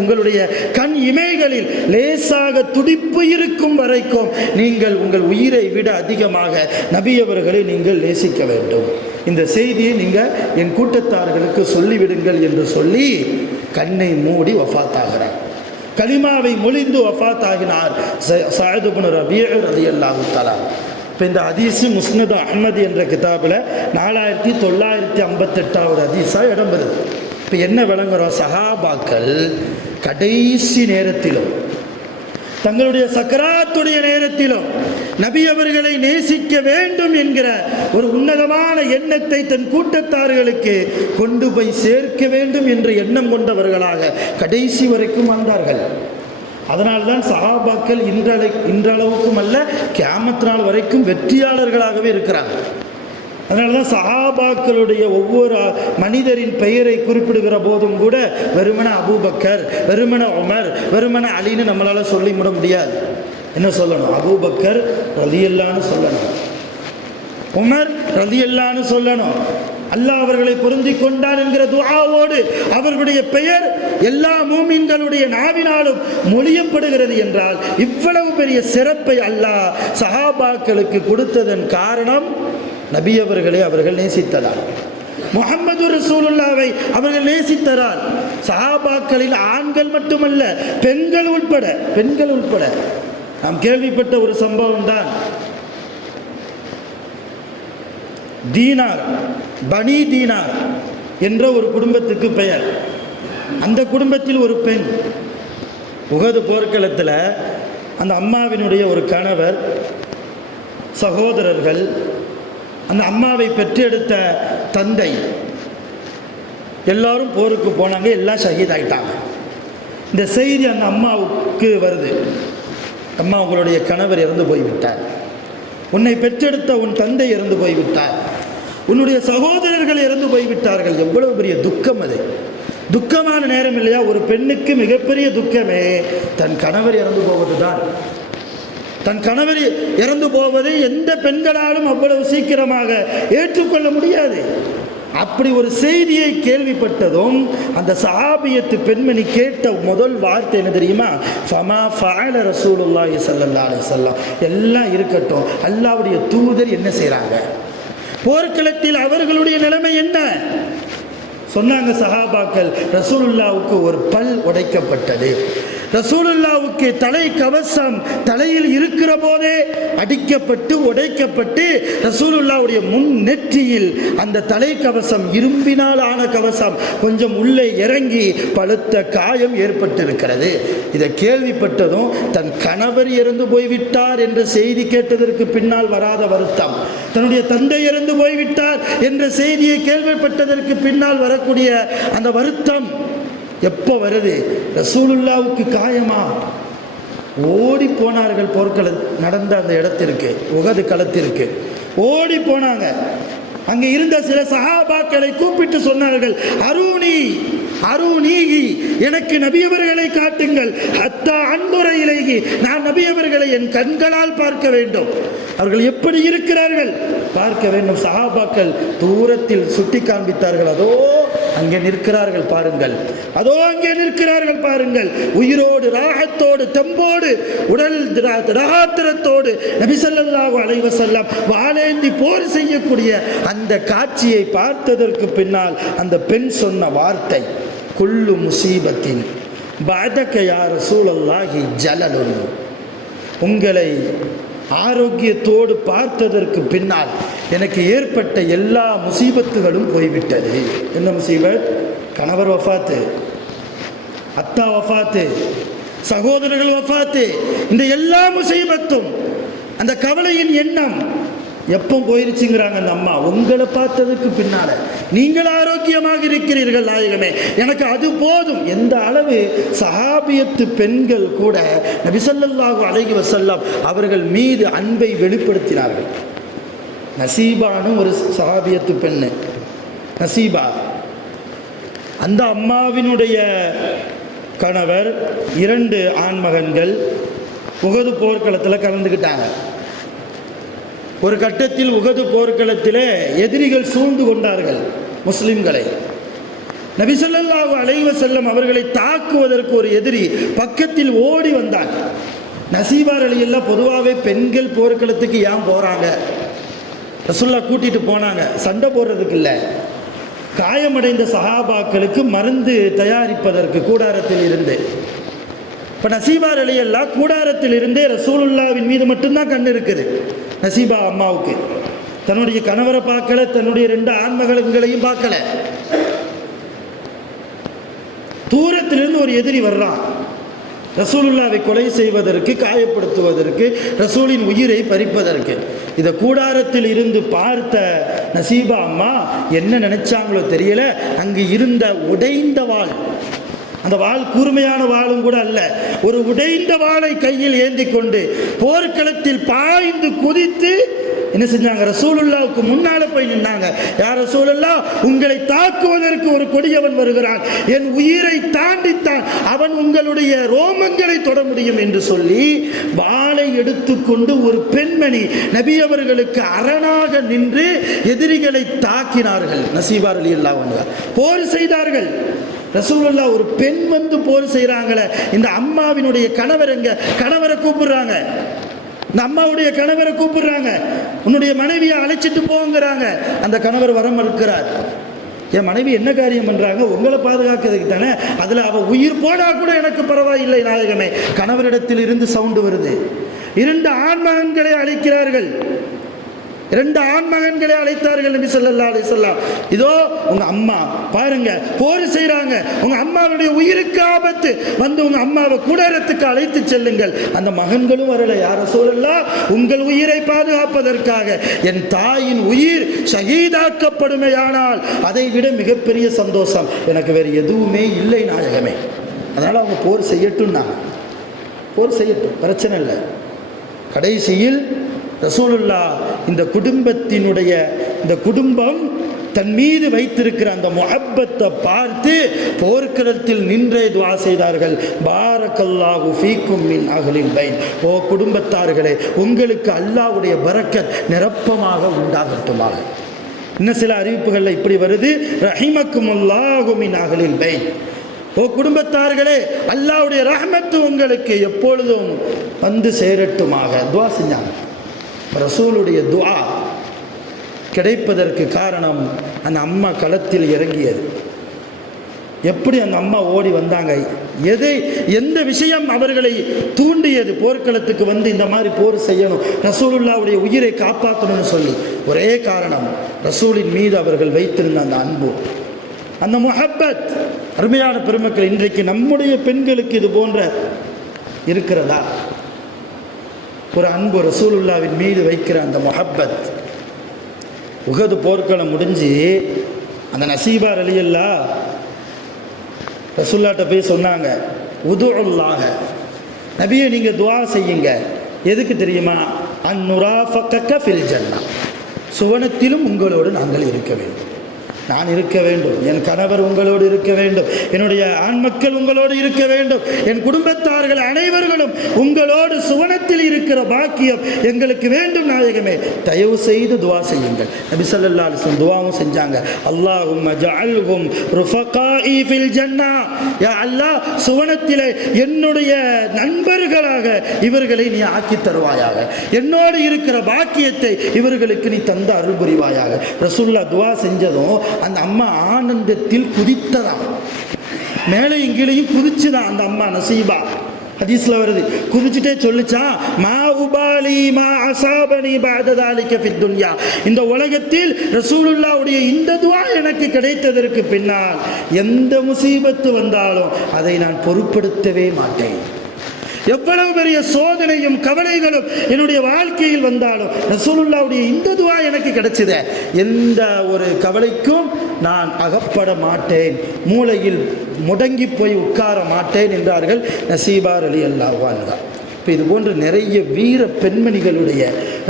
உங்களுடைய கண் இமைகளில் லேசாக துடிப்பு இருக்கும் வரைக்கும் நீங்கள் உங்கள் உயிரை விட அதிகமாக நபி அவர்களை நீங்கள் நேசிக்க வேண்டும். இந்த செய்தியை நீங்கள் என் கூட்டத்தார்களுக்கு சொல்லிவிடுங்கள் என்று சொல்லி கண்ணை மூடி வஃபாத்தாகிறார். கலிமாவை மொழிந்து வஃபாத்தாகினார் சஅத் இப்னு ரபியா ரலியல்லாஹு தஆலா. இப்போ இந்த ஹதீஸு முஸ்னத் அஹ்மத் என்ற கிதாபில் 4958வது ஹதீஸாக இடம்பெறுது. இப்போ என்ன விளங்குறோம்? சஹாபாக்கள் கடைசி நேரத்திலும், தங்களுடைய சக்கராத்துடைய நேரத்திலும் நபி அவர்களை நேசிக்க வேண்டும் என்கிற ஒரு உன்னதமான எண்ணத்தை தன் கூட்டத்தார்களுக்கு கொண்டு போய் சேர்க்க வேண்டும் என்ற எண்ணம் கொண்டவர்களாக கடைசி வரைக்கும் வந்தார்கள். அதனால்தான் சஹாபாக்கள் இன்றளவுக்கும் அல்ல, கியாமத் நாள் வரைக்கும் வெற்றியாளர்களாகவே இருக்கிறாங்க. அதனால தான் சஹாபாக்களுடைய ஒவ்வொரு மனிதரின் பெயரை குறிப்பிடுகிற போதும் கூட வெறுமன அபூபக்கர், வெறுமன உமர், வெறுமன அலின்னு நம்மளால் சொல்லி விட முடியாது. என்ன சொல்லணும்? அபூபக்கர் ரலியல்லாஹு சொல்லணும், உமர் ரலியல்லாஹு சொல்லணும். அல்லாஹ் அவர்களை பொருந்தி கொண்டான் என்கிற துஆவோடு அவர்களுடைய பெயர் எல்லா மூமின்களுடைய நாவினாலும் மொழியப்படுகிறது என்றால், இவ்வளவு பெரிய சிறப்பை அல்லாஹ் சஹாபாக்களுக்கு கொடுத்ததன் காரணம் நபி அவர்களை அவர்கள் நேசித்ததால், முஹம்மது ரசூலுல்லாவை அவர்கள் நேசித்ததால். சஹாபாக்களில் ஆண்கள் மட்டுமல்ல, பெண்கள் உட்பட நாம் கேள்விப்பட்ட ஒரு சம்பவம் தான். தீனார், பனி தீனார் என்ற ஒரு குடும்பத்துக்கு பெயர். அந்த குடும்பத்தில் ஒரு பெண் உஹது போர்க்களத்தில் அந்த அம்மாவினுடைய ஒரு கணவர், சகோதரர்கள், அந்த அம்மாவை பெற்றெடுத்த தந்தை எல்லாரும் போருக்கு போனாங்க, எல்லாம் ஷஹீத் ஆகிட்டாங்க. இந்த செய்தி அந்த அம்மாவுக்கு வருது. அம்மா உங்களுடைய கணவர் இறந்து போய்விட்டார், உன்னை பெற்றெடுத்த உன் தந்தை இறந்து போய்விட்டார், உன்னுடைய சகோதரர்கள் இறந்து போய்விட்டார்கள். எவ்வளவு பெரிய துக்கம் அது! துக்கமான நேரம் இல்லையா? ஒரு பெண்ணுக்கு மிகப்பெரிய துக்கமே தன் கணவர் இறந்து போவதுதான். தன் கணவர் இறந்து போவதை எந்த பெண்களாலும் அவ்வளவு சீக்கிரமாக ஏற்றுக்கொள்ள முடியாது. அப்படி ஒரு செய்தியை கேள்விப்பட்டதும் அந்த சஹாபியத்து பெண்மணி கேட்ட முதல் வார்த்தை என்ன தெரியுமா? ஃபமா ஃபஅல ரசூலுல்லாஹி ஸல்லல்லாஹு அலைஹி வஸல்லம். எல்லாம் இருக்கட்டும், அல்லாஹ்வுடைய தூதர் என்ன செய்றாங்க, போர்க்களத்தில் அவர்களுடைய நிலைமை என்ன சொன்னாங்க. சஹாபாக்கள், ரசூலுல்லாவுக்கு ஒரு பல் உடைக்கப்பட்டது, ரசூலுல்லாவுக்கு தலை கவசம் தலையில் இருக்கிற போதே அடிக்கப்பட்டு உடைக்கப்பட்டு ரசூலுல்லாவுடைய முன் நெற்றியில் அந்த தலை கவசம், இரும்பினால் ஆன கவசம், கொஞ்சம் உள்ளே இறங்கி பழுத்த காயம் ஏற்பட்டிருக்கிறது. இதை கேள்விப்பட்டதும் தன் கணவர் இறந்து போய்விட்டார் என்ற செய்தி கேட்டதற்கு பின்னால் வராத வருத்தம், தன்னுடைய தந்தை இறந்து போய்விட்டார் என்ற செய்தியை கேள்விப்பட்டதற்கு பின்னால் வரக்கூடிய அந்த வருத்தம் எப்போ வருது? ரசூலுல்லாவுக்கு காயமா? ஓடி போனார்கள். போர்க்கள நடந்த அந்த இடத்திற்கு, உகது களத்திற்கு ஓடி போனாங்க. அங்கே இருந்த சில சஹாபாக்களை கூப்பிட்டு சொன்னார்கள், அருணி அருணீகி, எனக்கு நபியவர்களை காட்டுங்கள், அத்தா அன்புரையிலேகி, நான் நபியவர்களை என் கண்களால் பார்க்க வேண்டும், அவர்கள் எப்படி இருக்கிறார்கள் பார்க்க வேண்டும். சஹாபாக்கள் தூரத்தில் சுட்டி காண்பித்தார்கள், அதோ அங்கே நிற்கிறார்கள் பாருங்கள், அதோ அங்கே நிற்கிறார்கள் பாருங்கள், உயிரோடு ராகத்தோடு தெம்போடு உடல் திராத்திரத்தோடு நபி ஸல்லல்லாஹு அலைஹி வஸல்லம் வாளேந்தி போர் செய்யக்கூடிய அந்த காட்சியை பார்த்ததற்கு பின்னால் அந்த பெண் சொன்ன வார்த்தை, குல்லு முசீபத்தின் பஅதக யா ரசூலல்லாஹி ஜலலுன். உங்களை ஆரோக்கியத்தோடு பார்த்ததற்கு பின்னால் எனக்கு ஏற்பட்ட எல்லா முசீபத்துகளும் போய்விட்டது. என்ன முசீபத்? கணவர் வஃபாத்து, அத்தா வஃபாத்து, சகோதரர்கள் வஃபாத்து, இந்த எல்லா முசீபத்தும் அந்த கவலையின் எண்ணம் எப்போ போயிருச்சுங்கிறாங்க அந்த அம்மா. உங்களை பார்த்ததுக்கு பின்னால நீங்கள் ஆரோக்கியமாக இருக்கிறீர்கள் நாயகமே, எனக்கு அது போதும். எந்த அளவு சஹாபியத்து பெண்கள் கூட நபி ஸல்லல்லாஹு அலைஹி வஸல்லம் அவர்கள் மீது அன்பை வெளிப்படுத்தினார்கள். நசீபானு ஒரு சஹாபியத்து பெண்ணு, நசீபா, அந்த அம்மாவினுடைய கணவர் 2 ஆண்மகன்கள் உகது போர்க்களத்தில் கலந்துக்கிட்டாங்க. ஒரு கட்டத்தில் உகது போர்க்களத்தில் எதிரிகள் சூழ்ந்து கொண்டார்கள் முஸ்லிம்களை. நபி ஸல்லல்லாஹு அலைஹி வஸல்லம் அவர்களை தாக்குவதற்கு ஒரு எதிரி பக்கத்தில் ஓடி வந்தான். நசீபா ரலியல்லாஹு பொதுவாகவே பெண்கள் போர்க்களத்துக்கு ஏன் போகிறாங்க? ரசூலுல்லாஹ் கூட்டிகிட்டு போனாங்க, சண்டை போடுறதுக்கு இல்லை, காயமடைந்த சஹாபாக்களுக்கு மருந்து தயாரிப்பதற்கு கூடாரத்தில் இருந்து. இப்போ நசீபா ரலியல்லாஹு கூடாரத்தில் இருந்தே ரசூலுல்லாவின் மீது மட்டும்தான் கண் இருக்குது. நசீபா அம்மாவுக்கு தன்னுடைய கணவரை பார்க்கல, தன்னுடைய 2 ஆண்மகன்களையும் பார்க்கல. தூரத்திலிருந்து ஒரு எதிரி வர்றான், ரசூலுல்லாவை கொலை செய்வதற்கு, காயப்படுத்துவதற்கு, ரசூலின் உயிரை பறிப்பதற்கு. இதை கூடாரத்தில் இருந்து பார்த்த நசீபா அம்மா என்ன நினைச்சாங்களோ தெரியல, அங்கு இருந்த உடைந்த வாள், அந்த வாள் கூர்மையான வாளும் கூட அல்ல, ஒரு உடைந்த வாளை கையில் ஏந்தி கொண்டு போர்க்களத்தில் பாய்ந்து குதித்து என்ன செஞ்சாங்க? ரசூலுல்லாவுக்கு முன்னால போய் நின்னாங்க. யார் ரசூலுல்லாஹ், உங்களை தாக்குவதற்கு ஒரு கொடியவன் வருகிறான், என் உயிரை தாண்டித்தான் அவன் உங்களுடைய ரோமங்களை தொட முடியும் என்று சொல்லி வாளை எடுத்துக்கொண்டு ஒரு பெண்மணி நபி அவர்களுக்கு அரணாக நின்று எதிரிகளை தாக்கினார்கள். நசீபா ரலியல்லாஹு அன்ஹா போர் செய்தார்கள். ரசூலுல்லாஹ் ஒரு பெண் வந்து போர் செய்கிறாங்களே, இந்த அம்மாவினுடைய கணவர் எங்க? கணவரை கூப்பிடுறாங்க, இந்த அம்மாவுடைய கணவரை கூப்பிடுறாங்க, உன்னுடைய மனைவியை அழைச்சிட்டு போங்கிறாங்க. அந்த கணவர் வர மறுக்கிறார். என் மனைவி என்ன காரியம் பண்றாங்க? உங்களை பாதுகாக்கிறதுக்கு தானே, அதுல அவ உயிர் போனா கூட எனக்கு பரவாயில்லை நாயகமே. கணவரிடத்தில் இருந்து சவுண்டு வருது. 2 ஆண்மகன்களை அழைக்கிறார்கள். 2 ஆண்மகன்களை அழைத்தார்கள் நபி ஸல்லல்லாஹு அலைஹி வஸல்லம். இதோ உங்க அம்மா பாருங்க போர் செய்றாங்க, உங்க அம்மாவுடைய உயிருக்கு ஆபத்து, வந்து உங்க அம்மாவை கூடாரத்துக்கு அழைத்து செல்லுங்கள். அந்த மகன்களும் வரல. யார் ரசூலுல்லாஹ், உங்கள் உயிரை பாதுகாப்பதற்காக என் தாயின் உயிர் ஷஹீதாக்கப்படுமையானால் அதை விட மிகப்பெரிய சந்தோஷம் எனக்கு வேறு எதுவுமே இல்லை நாயகமே. அதனால அவங்க போர் செய்யட்டும்னாங்க. போர் செய்யட்டும், பிரச்சனை இல்லை. கடைசியில் ரசூலுல்லாஹ் இந்த குடும்பம் தன் மீது வைத்திருக்கிற அந்த முஹப்பத்தை பார்த்து போர்க்களத்தில் நின்றே துஆ செய்தார்கள். பாரக்கல்லாஹு ஃபீக்கும் மின் அஹ்லில் பைத். ஓ குடும்பத்தார்களே, உங்களுக்கு அல்லாஹ்வுடைய பரக்கத் நிரப்பமாக உண்டாகட்டுமாக. இன்னும் சில அறிவிப்புகளில் இப்படி வருது, ரஹிமக்குமுல்லாஹு மின் அஹ்லில் பைத். ஓ குடும்பத்தார்களே, அல்லாஹ்வுடைய ரஹ்மத்து உங்களுக்கு எப்பொழுதும் வந்து சேரட்டுமாக துஆ செஞ்சாங்க. ரசூலுடைய துஆ கிடைப்பதற்கு காரணம் அந்த அம்மா களத்தில் இறங்கியது. எப்படி அந்த அம்மா ஓடி வந்தாங்க, எந்த விஷயம் அவர்களை தூண்டியது போர்க்களத்துக்கு வந்து இந்த மாதிரி போர் செய்யணும், ரசூலுல்லாஹ்வுடைய உயிரை காப்பாற்றணும்னு சொல்லி? ஒரே காரணம், ரசூலின் மீது அவர்கள் வைத்திருந்த அந்த அன்பு, அந்த முஹப்பத். அருமையான பெருமக்கள், இன்றைக்கு நம்முடைய பெண்களுக்கு இது போன்ற இருக்கிறதா? ஒரு அன்பு, ரசூலுல்லாஹ்வின் மீது வைக்கிற அந்த முஹப்பத். உஹது போர்க்களம் முடிஞ்சு அந்த நசீபா ரலியல்லாஹ் ரசூலுல்லாஹ்ட்ட போய் சொன்னாங்க, உதுஉல்லாஹ, நபியே நீங்கள் துஆ செய்யுங்க. எதுக்கு தெரியுமா? அன்னுராஃபக ஃபில் ஜன்னா, சுவனத்திலும் உங்களோடு நாங்கள் இருக்க வேண்டும். நான் இருக்க வேண்டும், என் கணவர் உங்களோடு இருக்க வேண்டும், என்னுடைய ஆண் மக்கள் உங்களோடு இருக்க வேண்டும், என் குடும்பத்தார்கள் அனைவர்களும் உங்களோடு சுவனத்தில் இருக்கிற பாக்கியம் எங்களுக்கு வேண்டும் நாயகமே, தயவு செய்து துஆ செய்யுங்கள். நபி ஸல்லல்லாஹு அலைஹி வஸல்லம் துஆவும் செஞ்சாங்க. அல்லாஹும்ம ஜஅல்ஹும் ருஃபகாஇ ஃபில் ஜன்னா, யா அல்லாஹ் சுவனத்திலே என்னுடைய நண்பர்களாக இவர்களை நீ ஆக்கி தருவாயாக, என்னோடு இருக்கிற பாக்கியத்தை இவர்களுக்கு நீ தந்த அருள் புரிவாயாக. ரசூலுல்லாஹ் துஆ செஞ்சதும் அந்த அம்மா ஆனந்தத்தில் குதித்ததான், மேலே கீழையும் குதிச்சுதான் அந்த அம்மா நசீபா. ஹதீஸ்ல வருது, குதிச்சுட்டே சொல்லிச்சா, மா உபாலி மா அசாபனி பஅத ذلك في الدنيا, இந்த உலகத்தில் ரசூலுல்லாஹ்வுடைய இந்த துஆ எனக்கு கிடைத்ததற்கு பின்னால் எந்த முசீபத்து வந்தாலும் அதை நான் பொருட்படுத்தவே மாட்டேன். எவ்வளவு பெரிய சோதனையும் கவலைகளும் என்னுடைய வாழ்க்கையில் வந்தாலும் ரசூலுல்லாஹ்வுடைய இந்த துஆ எனக்கு கிடைச்சதே, எந்த ஒரு கவலைக்கும் நான் அகப்பட மாட்டேன், மூலையில் முடங்கி போய் உட்கார மாட்டேன் என்றார்கள் நசீபா ரலியல்லாஹு அன்ஹா. இப்போ இது போன்று நிறைய வீர பெண்மணிகளுடைய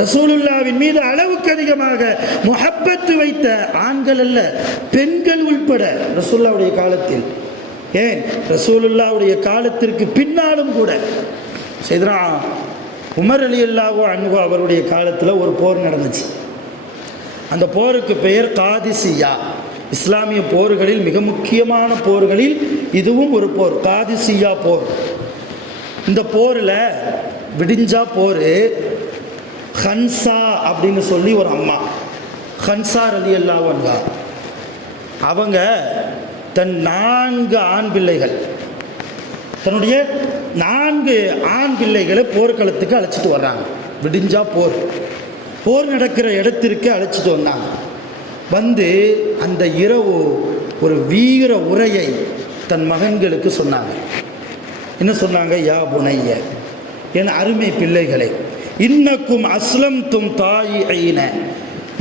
ரசூலுல்லாஹ்வின் மீது அளவுக்கு அதிகமாக முஹப்பத்து வைத்த ஆண்கள் அல்ல, பெண்கள் உள்பட ரசூலுல்லாஹ்வுடைய காலத்தில், ஏன் ரசூலுல்லாஹ்வுடைய காலத்திற்கு பின்னாலும் கூட சையதுனா உமர் ரலியல்லாஹு அன்ஹு அவருடைய காலத்தில் ஒரு போர் நடந்துச்சு. அந்த போருக்கு பெயர் காதிசியா. இஸ்லாமிய போர்களில் மிக முக்கியமான போர்களில் இதுவும் ஒரு போர், காதிசியா போர். இந்த போரில் விடிஞ்சா போர், ஹன்சா அப்படின்னு சொல்லி ஒரு அம்மா, ஹன்சா ரலியல்லாஹு அன்ஹா, அவங்க தன் 4 ஆண் பிள்ளைகள், தன்னுடைய 4 ஆண் பிள்ளைகளை போர்க்களத்துக்கு அழைச்சிட்டு வர்றாங்க. விடிஞ்சா போர் நடக்கிற இடத்திற்கு அழைச்சிட்டு வந்தாங்க. வந்து அந்த இரவு ஒரு வீர உரையை தன் மகன்களுக்கு சொன்னாங்க. என்ன சொன்னாங்க? யா புனைய, என் அருமை பிள்ளைகளை, இன்னக்கும் அஸ்லம் தும் தாயி ஐன,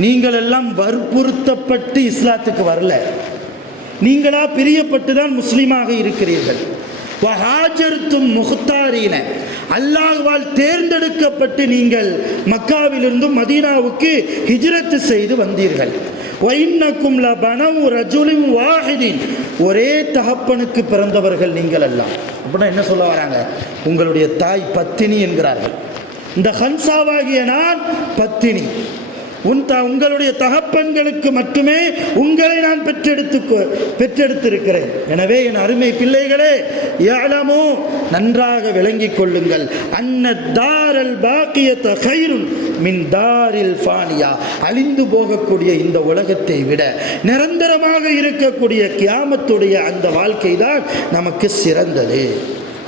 நீங்கள் எல்லாம் வற்புறுத்தப்பட்டு இஸ்லாத்துக்கு வரல, நீங்களா பிரியப்பட்டு தான் முஸ்லீமாக இருக்கிறீர்கள். வஹாஜர்தும் முஹ்தாரீன, அல்லாஹ்வால் தேர்ந்தெடுக்கப்பட்டு நீங்கள் மக்காவிலிருந்து மதீனாவுக்கு ஹிஜ்ரத் செய்து வந்தீர்கள். வைன்னக்கும் லபனவு ரஜுலின் வாஹிதின், ஒரே தகப்பனுக்கு பிறந்தவர்கள் நீங்கள் எல்லாம். அப்படின்னா என்ன சொல்ல வராங்க? உங்களுடைய தாய் பத்தினி என்கிறார்கள். இந்த ஹன்சாவாகிய நான் பத்தினி, உங்களுடைய தகப்பன்களுக்கு மட்டுமே உங்களை நான் பெற்றெடுத்திருக்கிறேன். எனவே என் அருமை பிள்ளைகளே, யஅலமு, நன்றாக விளங்கிக் கொள்ளுங்கள், அன்ன தாரல் பாக்கியத கைருன் மின் தாரில் ஃபானியா, அழிந்து போகக்கூடிய இந்த உலகத்தை விட நிரந்தரமாக இருக்கக்கூடிய கியாமத்துடைய அந்த வாழ்க்கை தான் நமக்கு சிறந்தது.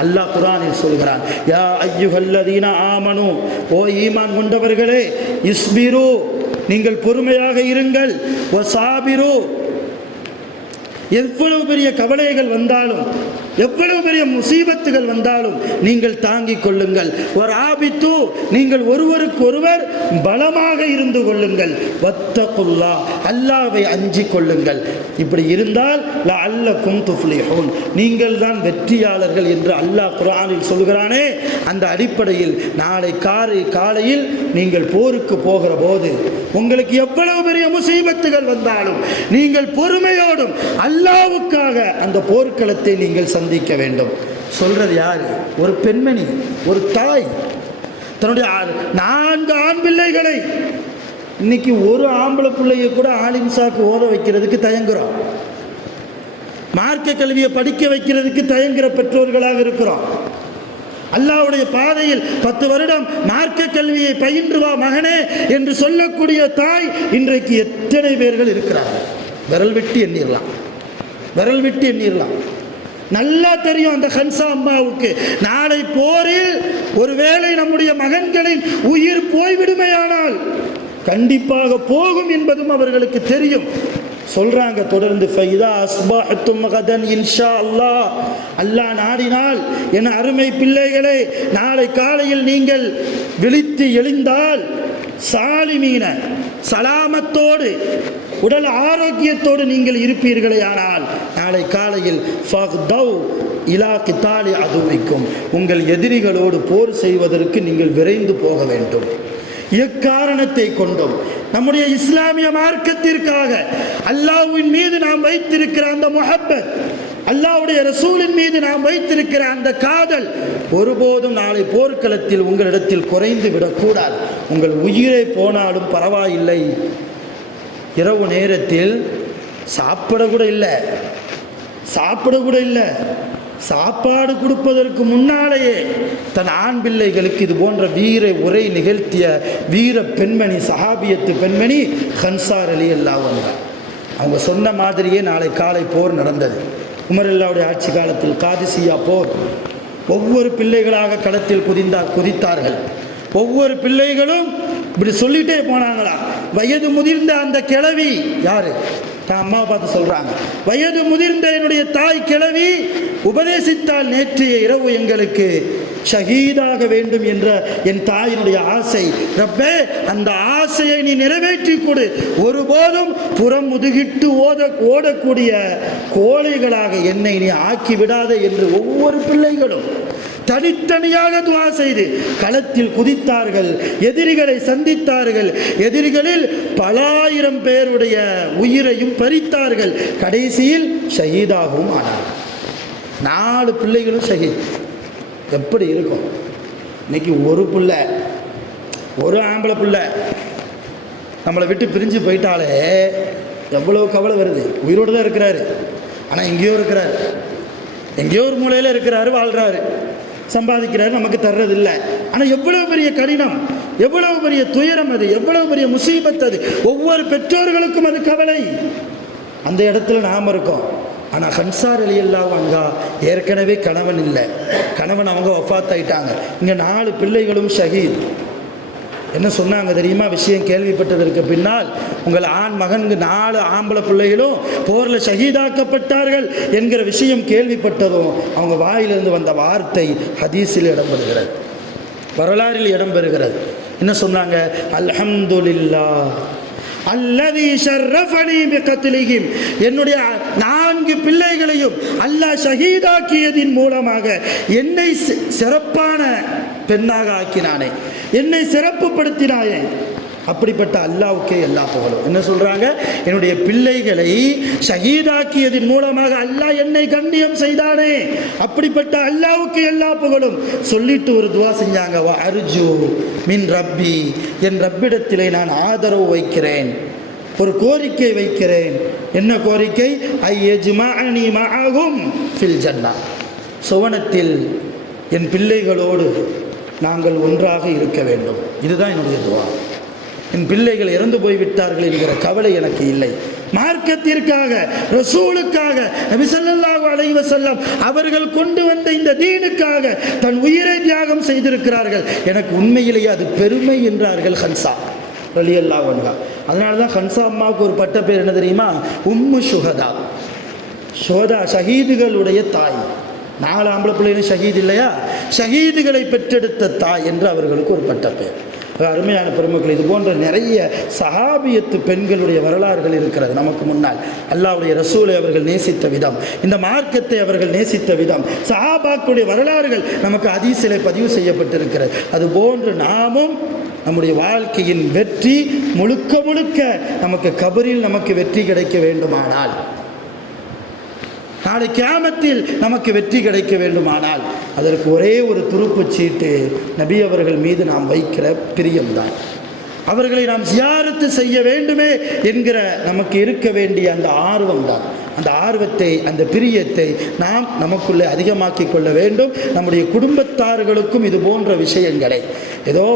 அல்லாஹ் குர்ஆனில் சொல்கிறான், யா அய்யுஹல்லதீன ஆமனு, ஓ ஈமான் கொண்டவர்களே, இஸ்பிரு, நீங்கள் பொறுமையாக இருங்கள், வசாபிரு, எவ்வளவு பெரிய கவலைகள் வந்தாலும் எவ்வளவு பெரிய முசீபத்துகள் வந்தாலும் நீங்கள் தாங்கிக் கொள்ளுங்கள். ஒரு ஆபித்து, நீங்கள் ஒருவருக்கு ஒருவர் பலமாக இருந்து கொள்ளுங்கள். வத்தகுல்லா, அல்லாஹ்வை அஞ்சிக் கொள்ளுங்கள். இப்படி இருந்தால் லஅல்லகும் துஃப்லிஹூன், நீங்கள் தான் வெற்றியாளர்கள் என்று அல்லாஹ் குர்ஆனில் சொல்கிறானே. அந்த அடிப்படையில் நாளை காலையில் நீங்கள் போருக்கு போகிற போது உங்களுக்கு எவ்வளவு பெரிய முசீபத்துகள் வந்தாலும் நீங்கள் பொறுமையோடும் அல்லாஹ்வுக்காக அந்த போர்க்களத்தை நீங்கள் சந்திக்க வேண்டும். சொல்றது யாரு? ஒரு பெண்மணி, ஒரு தாய் தன்னுடைய 4 ஆண் பிள்ளைகளை, இன்னைக்கு ஒரு ஆம்பளை பிள்ளைய கூட ஆலிம்சாக்கு ஓத வைக்கிறதுக்கு தயங்குறோம். மார்க்க கல்வியை படிக்க வைக்கிறதுக்கு தயங்குற பெற்றோர்களாக இருக்கிறோம். அல்லாஹ்வுடைய பாதையில் 10 வருடம் மார்க்க கல்வியை பயின்று வா மகனே என்று சொல்லக்கூடிய தாய் இன்றைக்கு எத்தனை பேர்கள் இருக்கிறார்கள்? விரல் விட்டு எண்ணிடலாம். நல்லா தெரியும் அந்த ஹன்சா அம்மாவுக்கு, நாளை போரில் ஒருவேளை நம்முடைய மகன்களின் உயிர் போய்விடுமையானால் கண்டிப்பாக போகும் என்பதும் அவர்களுக்கு தெரியும். சொல்றாங்க தொடர்ந்து, ஃபைதா அஸ்பஹத்தும் கதன் இன்ஷா அல்லாஹ், அல்லாஹ் நாடினால் என் அருமை பிள்ளைகளே, நாளை காலையில் நீங்கள் விழித்து எழுந்தால் சாலிமீன, சலாமத்தோடு உடல் ஆரோக்கியத்தோடு நீங்கள் இருப்பீர்களே, ஆனால் நாளை காலையில் ஃபக்தவ் இலா கிதாலி அதுவிக்கும், உங்கள் எதிரிகளோடு போர் செய்வதற்கு நீங்கள் விரைந்து போக வேண்டும். எக்காரணத்தை கொண்டும் நம்முடைய இஸ்லாமிய மார்க்கத்திற்காக அல்லாஹ்வின் மீது நாம் வைத்திருக்கிற அந்த முஹப்பத், அல்லாஹ்வுடைய ரசூலின் மீது நாம் வைத்திருக்கிற அந்த காதல் ஒருபோதும் நாளை போர்க்களத்தில் உங்களிடத்தில் குறைந்து விடக்கூடாது. உங்கள் உயிரை போனாலும் பரவாயில்லை. இரவு நேரத்தில் சாப்பிட கூட இல்லை, சாப்பாடு கொடுப்பதற்கு முன்னாலேயே தன் ஆண் பிள்ளைகளுக்கு இது போன்ற வீர உரை நிகழ்த்திய வீர பெண்மணி, சஹாபியத்து பெண்மணி ஹன்சா ரலியல்லாஹு அன்ஹா. அவங்க சொன்ன மாதிரியே நாளை காலை போர் நடந்தது. உமர் அல்லாஹ்வுடைய ஆட்சி காலத்தில் காதிசியா போர். ஒவ்வொரு பிள்ளைகளாக களத்தில் குதித்தார்கள். ஒவ்வொரு பிள்ளைகளும் இப்படி சொல்லிட்டே போனாங்களா. வயது முதிர்ந்த அந்த கிழவி யாரு? அம்மாவை பார்த்து சொல்றாங்க, வயது முதிர்ந்த என்னுடைய தாய் கிழவி உபதேசித்தால், நேற்றைய இரவு எங்களுக்கு ஷஹீதாக வேண்டும் என்ற என் தாயினுடைய ஆசை. ரப்பே, அந்த ஆசையை நீ நிறைவேற்றி கொடு. ஒருபோதும் புறம் முதுகிட்டு ஓடக்கூடிய கோழைகளாக என்னை நீ ஆக்கி விடாதே என்று ஒவ்வொரு பிள்ளைகளும் தனித்தனியாக துஆ செய்து களத்தில் குதித்தார்கள். எதிரிகளை சந்தித்தார்கள். எதிரிகளில் பலாயிரம் பேருடைய உயிரையும் பறித்தார்கள். கடைசியில் ஷஹீதாகவும் ஆனார்கள். 4 பிள்ளைகளும் ஷஹீத். எப்படி இருக்கும்? இன்னைக்கு ஒரு பிள்ளை, ஒரு ஆம்பளை பிள்ளை நம்மளை விட்டு பிரிஞ்சு போயிட்டாலே எவ்வளோ கவலை வருது. உயிரோடு தான் இருக்கிறாரு, ஆனால் எங்கேயோ இருக்கிறாரு, எங்கேயோ ஒரு மூலையில் இருக்கிறாரு, வாழ்கிறாரு, சம்பாதிக்கிறாரு, நமக்கு தர்றதில்லை. ஆனால் எவ்வளவு பெரிய கடினம், எவ்வளவு பெரிய துயரம் அது, எவ்வளவு பெரிய முசீபத் அது. ஒவ்வொரு பெற்றோர்களுக்கும் அது கவலை. அந்த இடத்துல நாம் இருக்கோம். ஆனால் ஹன்சா ரலியல்லாஹு அன்ஹா ஏற்கனவே கணவன் இல்லை, கணவன் அவங்க வஃபாத் ஆயிட்டாங்க. இங்கே 4 பிள்ளைகளும் ஷஹீத். என்ன சொன்னாங்க தெரியுமா? விஷயம் கேள்விப்பட்டதற்கு பின்னால், உங்கள் ஆண் மகனுக்கு 4 ஆம்பளை பிள்ளைகளும் போரில் ஷஹீதாக்கப்பட்டார்கள் என்கிற விஷயம் கேள்விப்பட்டதும் அவங்க வாயிலிருந்து வந்த வார்த்தை ஹதீஸில் இடம்பெறுகிறது, வரலாறில் இடம்பெறுகிறது. என்ன சொன்னாங்க? அல்ஹம்துலில்லாஹ் அல்லதி ஷர்ரஃபனி பிகத்லிஹிம், என்னுடைய 4 பிள்ளைகளையும் அல்லாஹ் ஷஹீதாக்கியதின் மூலமாக என்னை சிறப்பான பெண்ணாக ஆக்கினானே, என்னை சிறப்புப்படுத்தினாயே. அப்படிப்பட்ட அல்லாஹ்வுக்கே எல்லா புகழும். என்ன சொல்றாங்க? என்னுடைய பிள்ளைகளை ஷஹீதாக்கியதின் மூலமாக அல்லாஹ் என்னை கண்ணியம் செய்தானே, அப்படிப்பட்ட அல்லாஹ்வுக்கு எல்லா புகழும். சொல்லிட்டு ஒரு துவா செஞ்சாங்க, வ அர்ஜு மின் ரப்பி, என் ரப்பிடத்திலே நான் ஆதரவு வைக்கிறேன், ஒரு கோரிக்கை வைக்கிறேன். என்ன கோரிக்கை? ஐயஜ்மஅனி மஅஹும் ஃபில் ஜன்னah, சுவனத்தில் என் பிள்ளைகளோடு நாங்கள் ஒன்றாக இருக்க வேண்டும். இதுதான் என்னுடைய துவா. என் பிள்ளைகள் இறந்து போய்விட்டார்கள் என்கிற கவலை எனக்கு இல்லை. மார்க்கத்திற்காக, ரசூலுக்காக, நபி ஸல்லல்லாஹு அலைஹி வஸல்லம் அவர்கள் கொண்டு வந்த இந்த தீனுக்காக தன் உயிரை தியாகம் செய்திருக்கிறார்கள். எனக்கு உண்மையிலேயே அது பெருமை என்றார்கள் ஹன்சா ரலியல்லாஹு அன்ஹா. அதனால தான் ஹன்சா அம்மாவுக்கு ஒரு பட்ட பேர் என்ன தெரியுமா? உம்மு ஷுஹதா, ஷுஹதா ஷஹீதுகளுடைய தாய். 4 ஆம்பளை பிள்ளைகளும் ஷஹீத் இல்லையா, ஷஹீதுகளை பெற்றெடுத்த தாய் என்று அவர்களுக்கு ஒரு பட்ட பெயர். அருமையான பெருமக்கள், இது போன்ற நிறைய சஹாபியத்து பெண்களுடைய வரலாறுகள் இருக்கிறது நமக்கு முன்னால். அல்லாஹ்வுடைய ரசூலை அவர்கள் நேசித்த விதம், இந்த மார்க்கத்தை அவர்கள் நேசித்த விதம், சஹாபாக்களுடைய வரலாறுகள் நமக்கு ஹதீஸிலே பதிவு செய்யப்பட்டிருக்கிறது. அதுபோன்று நாமும் நம்முடைய வாழ்க்கையின் வெற்றி முழுக்க முழுக்க நமக்கு கபரில் நமக்கு வெற்றி கிடைக்க வேண்டுமானால், நாளை கியாமத்தில் நமக்கு வெற்றி கிடைக்க வேண்டுமானால், அதற்கு ஒரே ஒரு துருப்புச் சீட்டு நபி அவர்கள் மீது நாம் வைக்கிற பிரியம்தான். அவர்களை நாம் ஜியாரத்து செய்ய வேண்டுமே என்கிற நமக்கு இருக்க வேண்டிய அந்த ஆர்வம் தான். அந்த ஆர்வத்தை, அந்த பிரியத்தை நாம் நமக்குள்ளே அதிகமாக்கி கொள்ள வேண்டும். நம்முடைய குடும்பத்தார்களுக்கும் இது போன்ற விஷயங்களை, ஏதோ